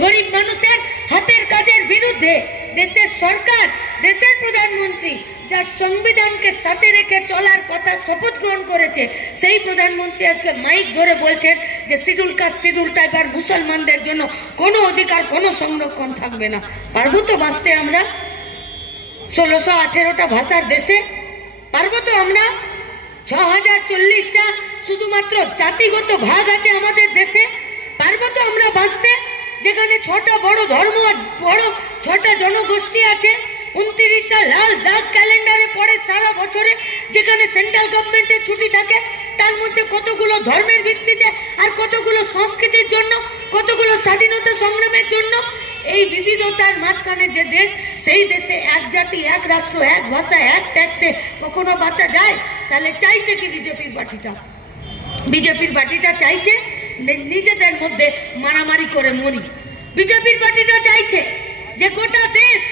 গরিব মানুষের হাতের কাজের বিরুদ্ধে দেশের সরকার, দেশের প্রধানমন্ত্রী যার সংবিধানকে সাথে রেখে চলার কথা শপথ গ্রহণ করেছে, সেই প্রধানমন্ত্রী আজকে মাইক ধরে বলছেন যে শিডিউল কাস্ট, শিডিউল ট্রাইব আর মুসলমানদের জন্য কোনো অধিকার, কোনো সংরক্ষণ থাকবে না। পারবো তো বাঁচতে আমরা 1618টা ভাষার দেশে? পারবো তো আমরা? 6040টা শুধুমাত্র জাতিগত ভাগ আছে আমাদের দেশে? পারবো তো আমরা বাঁচতে? যেখানে 6টা বড় ধর্ম, বড় 6টা জনগোষ্ঠী আছে, 29টা লাল দাগ ক্যালেন্ডারে পড়ে সারা বছরে, যেখানে সেন্ট্রাল গভর্নমেন্টের ছুটি থাকে, তার মধ্যে কতগুলো ধর্মের ভিত্তিতে আর কতগুলো সংস্কৃতির জন্য, কতগুলো স্বাধীনতা সংগ্রামের জন্য। এই বিবিধতার মাঝখানে যে দেশ, সেই দেশে এক জাতি, এক রাষ্ট্র, এক ভাষা, এক ট্যাক্সে কখনো বাঁচা যায়? তাহলে চাইছে কি বিজেপির পার্টিটা? বিজেপির পার্টিটা চাইছে নিজেদের মধ্যে মারামারি করে মরি। বিজেপির পার্টিটা চাইছে যে গোটা देश,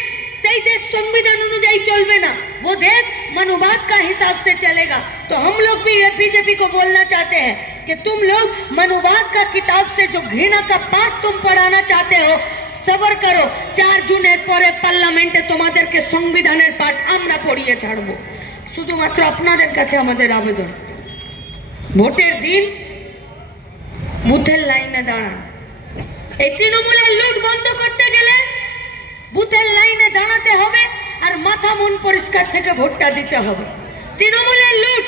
सही देश संविधान अनुযায়ী चलবে ना, वो देश मनुवाद का हिसाब से चलेगा। तो हम लोग भी ये बीजेपी को बोलना चाहते हैं कि तुम लोग मनुवाद का किताब से जो घृणा का पाठ तुम पढ़ाना चाहते हो, सबर करो। 4 জুনের পরে পার্লামেন্টে তোমাদেরকে সংবিধানের পাঠ আমরা পড়িয়ে ছাড়বো। শুধুমাত্র আপনাদের কাছে আমাদের আবেদন, ভোটের দিন বুথের লাইনে দাঁড়ান। এই তৃণমূলের লুট বন্ধ করতে গেলে বুথের লাইনে দাঁড়াতে হবে আর মাথা মন পরিষ্কার থেকে ভোটটা দিতে হবে। তৃণমূলের লুট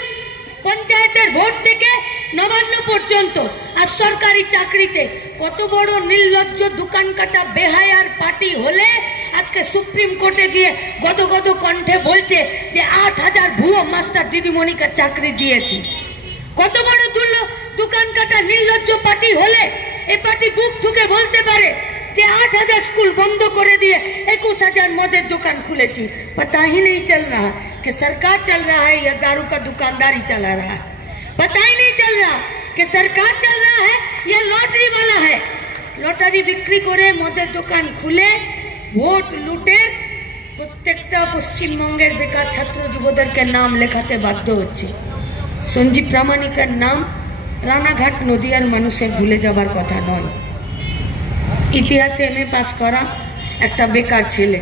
পঞ্চায়েতের ভোট থেকে নবান্ন পর্যন্ত, আর সরকারি চাকরিতে কত বড় নির্লজ্জ দোকান কাটা বেহায়ার পার্টি হলে আজকে সুপ্রিম কোর্টে গিয়ে গদগদ কণ্ঠে বলছে যে 8000 ভুয়ো মাস্টার দিদিমণিকে চাকরি দিয়েছি। কত বড় দোকান কাটা নির্লজ্জ পার্টি হলে এই পার্টি বুক ঠুকে বলতে পারে যে 8000 स्कूल बंद कर दिए, 21000 मदर दुकान खुलेची। पता ही नहीं चल रहा कि सरकार चल रहा है या दारू का दुकानदारी चला रहा है। पता ही नहीं चल रहा कि सरकार चल रहा है या लॉटरी वाला है। लॉटरी बिक्री करे, मदर दुकान खुले, ভোট লুটের প্রত্যেকটা পশ্চিমবঙ্গের বেকার ছাত্র যুবদেরকে নাম লেখাতে বাধ্য হচ্ছে। সঞ্জীব প্রামাণিকের নাম রানাঘাট নদিয়ার মানুষের ভুলে যাবার কথা নয়। ইতিহাসে এমএ পাস করা একটা বেকার ছেলে